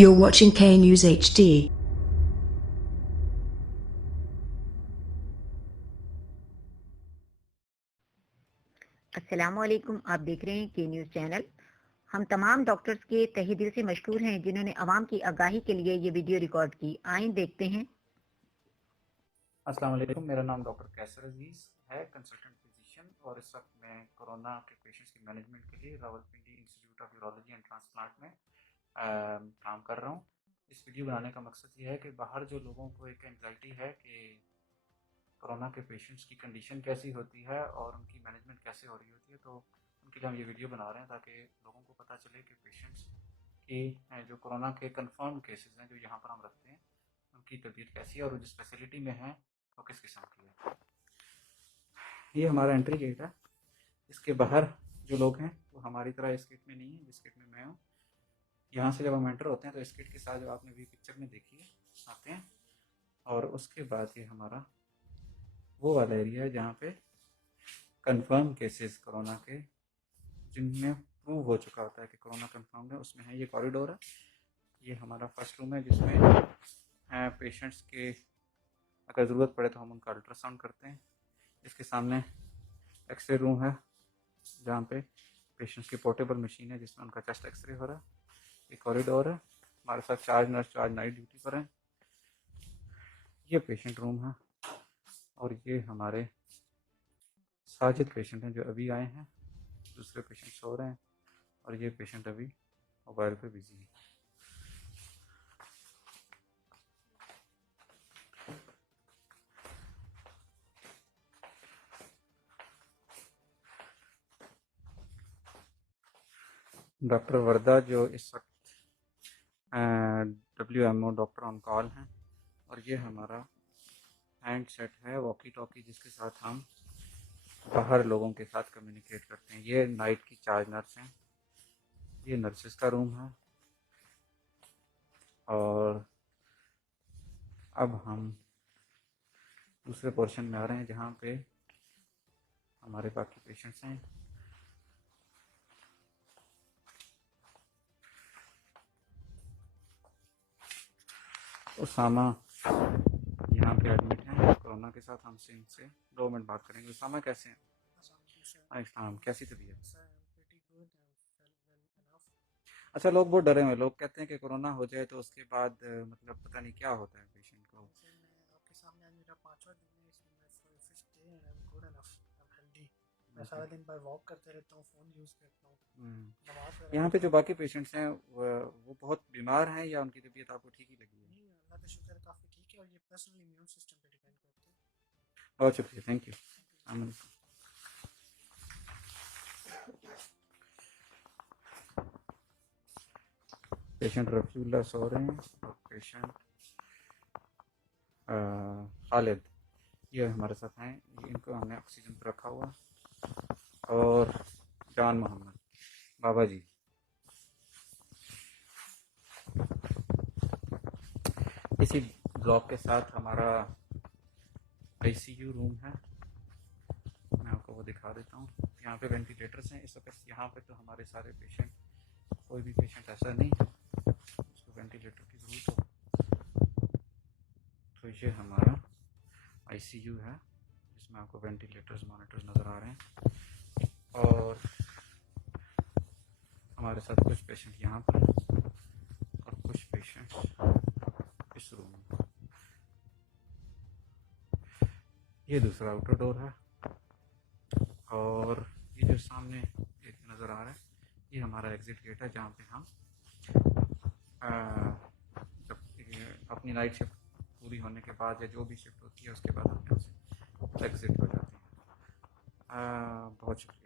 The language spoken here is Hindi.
You're watching K News HD. अस्सलामुअलैकुम। आप देख रहे हैं के न्यूज़ चैनल। हम तमाम डॉक्टर्स के तहे दिल से मशकूर हैं जिन्होंने अवाम की आगाही के लिए ये वीडियो रिकॉर्ड की। आइए देखते हैं। अस्सलाम वालेकुम, मेरा नाम डॉक्टर कैसर अजीज़ है, कंसल्टेंट फिजिशियन, और इस वक्त मैं कोरोना के पेशेंट्स की मैनेजमेंट के लिए Rawalpindi institute of urology and transplant में काम कर रहा हूँ। इस वीडियो बनाने का मकसद ये है कि बाहर जो लोगों को एक एंग्जाइटी है कि कोरोना के पेशेंट्स की कंडीशन कैसी होती है और उनकी मैनेजमेंट कैसे हो रही होती है, तो उनके लिए हम ये वीडियो बना रहे हैं ताकि लोगों को पता चले कि पेशेंट्स की जो कोरोना के कंफर्म केसेस हैं जो यहाँ पर हम रखते हैं उनकी तबीयत कैसी है और जिस फैसिलिटी में है वो किस किस्म की है। ये हमारा एंट्री गेट है। इसके बाहर जो लोग हैं वो हमारी तरह इस किट में नहीं है जिस किट में मैं हूँ। यहाँ से जब हम एंटर होते हैं तो इस किट के साथ जो आपने भी पिक्चर में देखी है आते हैं, और उसके बाद ये हमारा वो वाला एरिया है जहाँ पे कंफर्म केसेस कोरोना के जिनमें प्रूव हो चुका होता है कि कोरोना कंफर्म है उसमें है। ये कॉरिडोर है, ये हमारा फर्स्ट रूम है जिसमें पेशेंट्स के अगर ज़रूरत पड़े तो हम उनका अल्ट्रासाउंड करते हैं। इसके सामने एक्सरे रूम है जहाँ पे पेशेंट्स की पोर्टेबल मशीन है जिसमें उनका चेस्ट एक्सरे हो रहा है। ये कॉरिडोर है, हमारे साथ 4 नर्स 4 नाइट ड्यूटी पर हैं। ये पेशेंट रूम है और ये हमारे साजिद पेशेंट हैं जो अभी आए हैं। दूसरे पेशेंट सो रहे हैं और ये पेशेंट अभी मोबाइल पे बिजी है। डॉक्टर वर्दा जो इस वक्त WMO डॉक्टर ऑन कॉल हैं, और ये हमारा हैंड सेट है वॉकी टॉकी जिसके साथ हम बाहर लोगों के साथ कम्युनिकेट करते हैं। ये नाइट की 4 नर्स हैं। ये नर्सेस का रूम है और अब हम दूसरे पोर्शन में आ रहे हैं जहाँ पे हमारे बाकी पेशेंट्स हैं। उसामा यहाँ पे एडमिट हैं कोरोना के साथ। हमसे इनसे 2 मिनट बात करेंगे। उसामा कैसे हैं? इस्लाम कैसी तबीयत? अच्छा, लोग बहुत डरे हुए, लोग कहते हैं कि कोरोना हो जाए तो उसके बाद मतलब पता नहीं क्या होता है पेशेंट को। आपके सामने आज मेरा 5वां दिन है, इसमें मैं first day and I am good enough, I am healthy. मैं सारा दिन बाहर वॉक करते रहता हूँ, फ़ोन यूज़ करता हूँ, नमाज वगैरह यहाँ पे पढ़ता जो हूँ। बाकी पेशेंट्स हैं वो बहुत बीमार हैं या उनकी तबीयत आपको ठीक ही लगी है? नहीं, अल्लाह का शुक्र है, काफ़ी ठीक है और ये पर्सनल इम्यून सिस्टम पे डिपेंड करता है। बहुत शुक्रिया, थैंक यू। पेशेंट रफीउल्लाह सो रहे हैं और पेशेंट खालिद ये हमारे साथ हैं। इनको हमने ऑक्सीजन पर रखा हुआ। और जान मोहम्मद बाबा जी। इसी ब्लॉक के साथ हमारा ICU रूम है, मैं आपको वो दिखा देता हूँ। यहाँ पे वेंटिलेटर्स हैं इस वक्त। यहाँ पे तो हमारे सारे पेशेंट, कोई भी पेशेंट ऐसा नहीं है उसको वेंटिलेटर की ज़रूरत हो। तो ये हमारा ICU है जिसमें आपको वेंटिलेटर्स मॉनिटर्स नज़र आ रहे हैं। और हमारे साथ कुछ पेशेंट यहाँ पर और कुछ पेशेंट इस रूम में। ये दूसरा आउटर डोर है और ये जो सामने एक नज़र आ रहा है ये हमारा एग्ज़िट गेट है जहाँ पे हम जब अपनी नाइट शिफ्ट पूरी होने के बाद या जो भी शिफ्ट होती है उसके बाद हम यहाँ से एग्ज़िट हो जाते हैं। बहुत शुक्रिया।